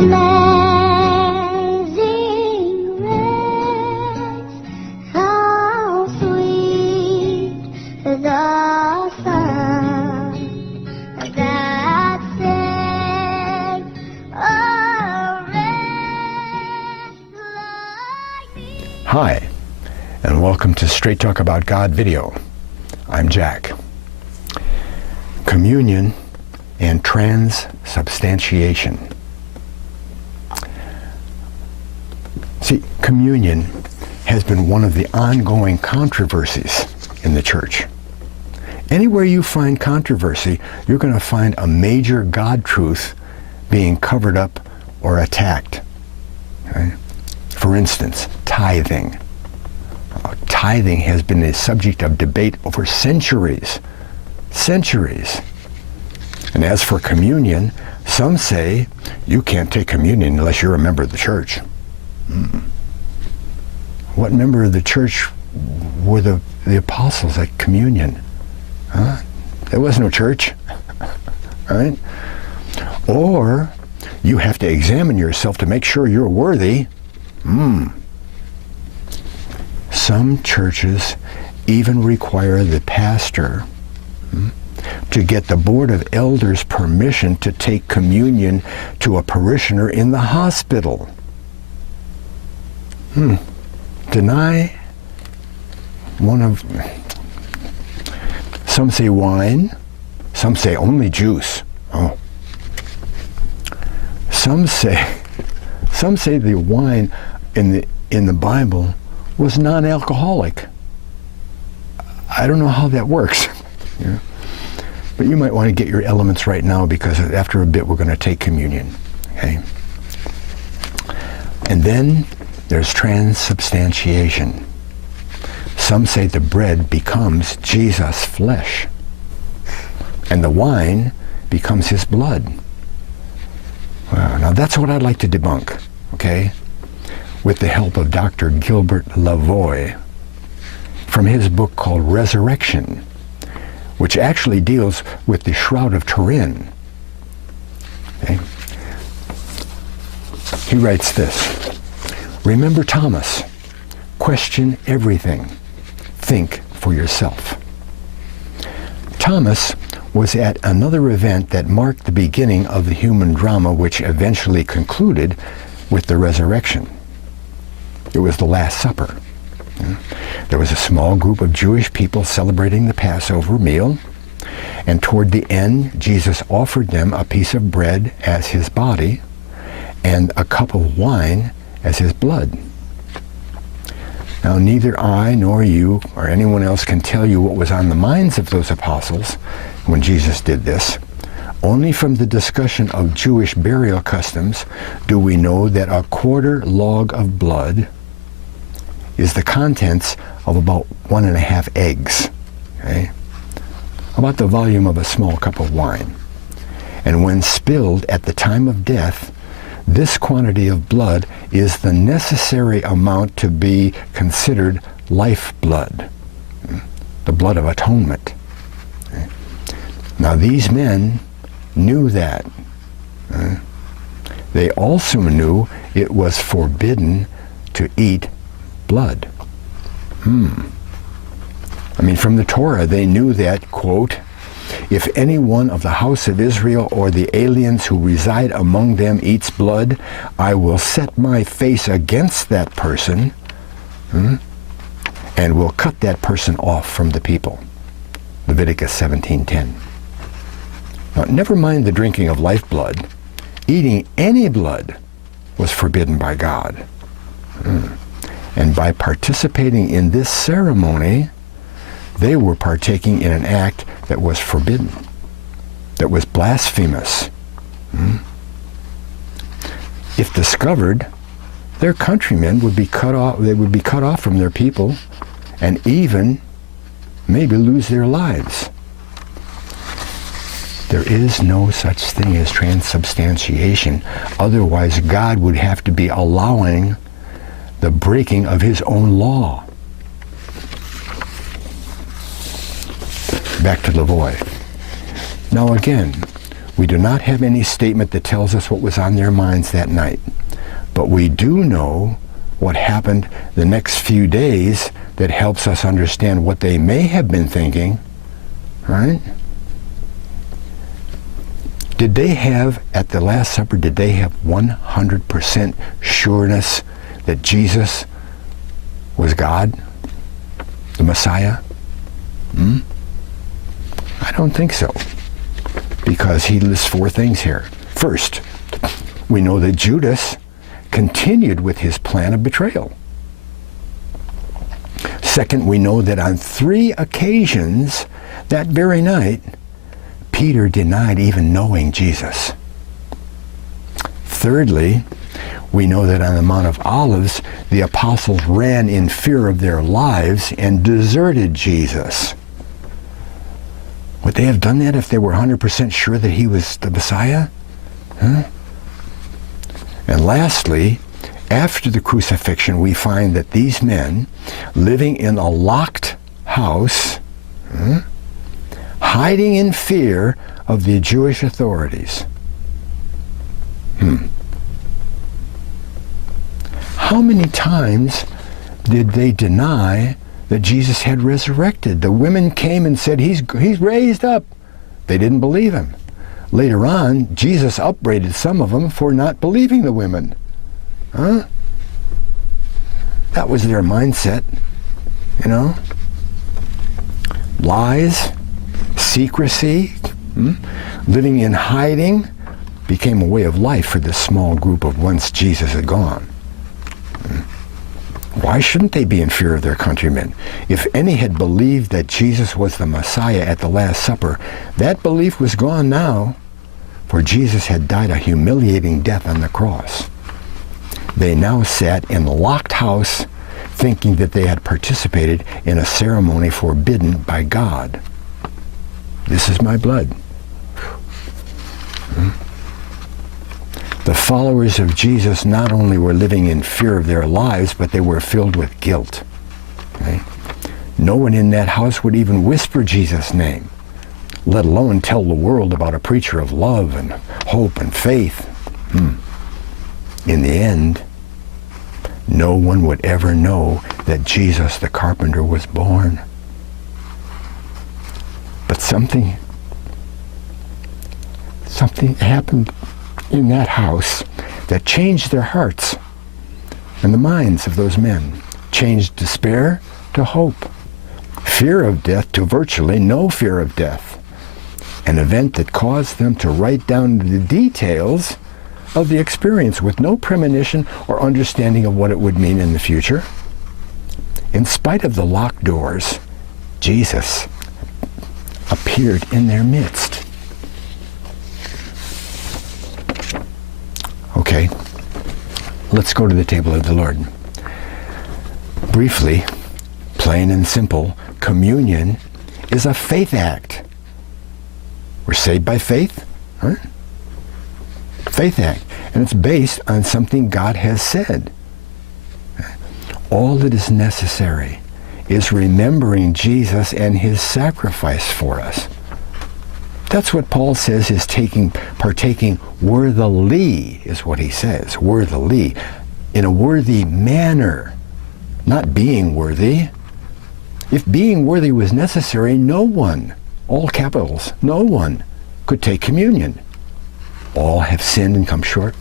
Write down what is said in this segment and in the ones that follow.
Amazing grace, how sweet the sound that saved a wretch like me. Hi, and welcome to Straight Talk About God video. I'm Jack. Communion and transubstantiation. See, communion has been one of the ongoing controversies in the church. Anywhere you find controversy, you're going to find a major God truth being covered up or attacked. Okay? For instance, tithing. Tithing has been a subject of debate over centuries. And as for communion, some say you can't take communion unless you're a member of the church. What member of the church were the apostles at communion? There was no church, right? Or you have to examine yourself to make sure you're worthy. Some churches even require the pastor to get the board of elders permission to take communion to a parishioner in the hospital. Deny one of, some say wine, some say only juice. Some say the wine in the Bible was non-alcoholic. I don't know how that works. Yeah. But you might want to get your elements right now, because after a bit we're going to take communion. Okay? And then there's transubstantiation. Some say the bread becomes Jesus' flesh, and the wine becomes his blood. Well, now that's what I'd like to debunk, okay? With the help of Dr. Gilbert Lavoie, from his book called Resurrection, which actually deals with the Shroud of Turin. Okay? He writes this: remember Thomas, question everything, think for yourself. Thomas was at another event that marked the beginning of the human drama, which eventually concluded with the resurrection. It was the Last Supper. There was a small group of Jewish people celebrating the Passover meal, and toward the end, Jesus offered them a piece of bread as his body and a cup of wine as his blood. Now, neither I nor you or anyone else can tell you what was on the minds of those apostles when Jesus did this. Only from the discussion of Jewish burial customs do we know that a quarter log of blood is the contents of about 1.5 eggs, okay? About the volume of a small cup of wine. And when spilled at the time of death, this quantity of blood is the necessary amount to be considered lifeblood, the blood of atonement. Okay? Now these men knew that. They also knew it was forbidden to eat blood. I mean, from the Torah, they knew that, quote, if any one of the house of Israel or the aliens who reside among them eats blood, I will set my face against that person and will cut that person off from the people. Leviticus 17:10. Now, never mind the drinking of lifeblood. Eating any blood was forbidden by God. And by participating in this ceremony, they were partaking in an act that was forbidden, that was blasphemous. If discovered, their countrymen would be cut off. They would be cut off from their people, and even maybe lose their lives. There is no such thing as transubstantiation. Otherwise, God would have to be allowing the breaking of his own law. Back to Lavoie. Now again, We do not have any statement that tells us what was on their minds that night. But we do know what happened the next few days that helps us understand what they may have been thinking, right? Did they have, at the Last Supper, did they have 100% sureness that Jesus was God, the Messiah? I don't think so, because he lists four things here. First, we know that Judas continued with his plan of betrayal. Second, we know that on 3 occasions that very night, Peter denied even knowing Jesus. Thirdly, we know that on the Mount of Olives, the apostles ran in fear of their lives and deserted Jesus. Would they have done that if they were 100% sure that he was the Messiah? And lastly, after the crucifixion, we find that these men, living in a locked house, hiding in fear of the Jewish authorities. How many times did they deny that Jesus had resurrected? The women came and said, he's raised up. They didn't believe him. Later on, Jesus upbraided some of them for not believing the women. That was their mindset, Lies, secrecy, living in hiding became a way of life for this small group of once Jesus had gone. Why shouldn't they be in fear of their countrymen? If any had believed that Jesus was the Messiah at the Last Supper, that belief was gone now, for Jesus had died a humiliating death on the cross. They now sat in a locked house, thinking that they had participated in a ceremony forbidden by God. This is my blood. The followers of Jesus not only were living in fear of their lives, but they were filled with guilt. Okay? No one in that house would even whisper Jesus' name, let alone tell the world about a preacher of love and hope and faith. In the end, no one would ever know that Jesus the carpenter was born. But something happened in that house that changed their hearts and the minds of those men, changed despair to hope, fear of death to virtually no fear of death, an event that caused them to write down the details of the experience with no premonition or understanding of what it would mean in the future. In spite of the locked doors, Jesus appeared in their midst. Okay, let's go to the table of the Lord. Briefly, plain and simple, communion is a faith act. We're saved by faith, right? Faith act. And it's based on something God has said. All that is necessary is remembering Jesus and his sacrifice for us. That's what Paul says is partaking worthily, is what he says, worthily, in a worthy manner, not being worthy. If being worthy was necessary, no one, all capitals, no one could take communion. All have sinned and come short.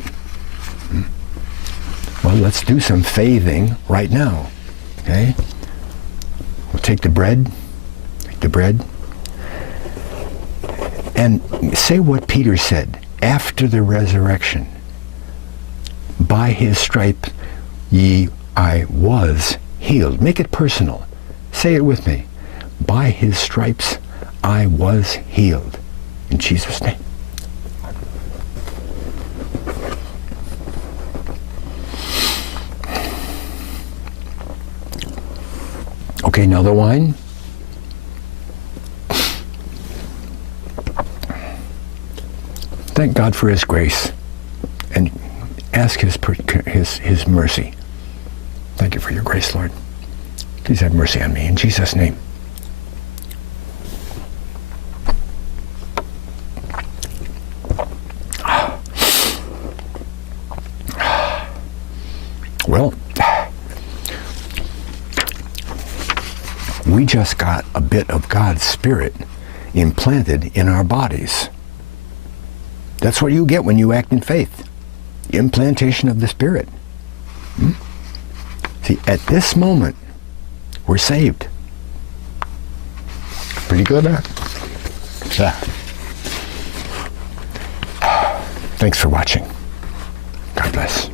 Well, let's do some faithing right now, okay? We'll take the bread, and say what Peter said after the resurrection. By his stripes I was healed. Make it personal. Say it with me. By his stripes I was healed. In Jesus' name. Okay, now the wine. Thank God for his grace and ask his mercy. Thank you for your grace, Lord. Please have mercy on me. In Jesus' name. Well, we just got a bit of God's Spirit implanted in our bodies. That's what you get when you act in faith. Implantation of the Spirit. See, at this moment, we're saved. Pretty good, huh? Yeah. Thanks for watching. God bless.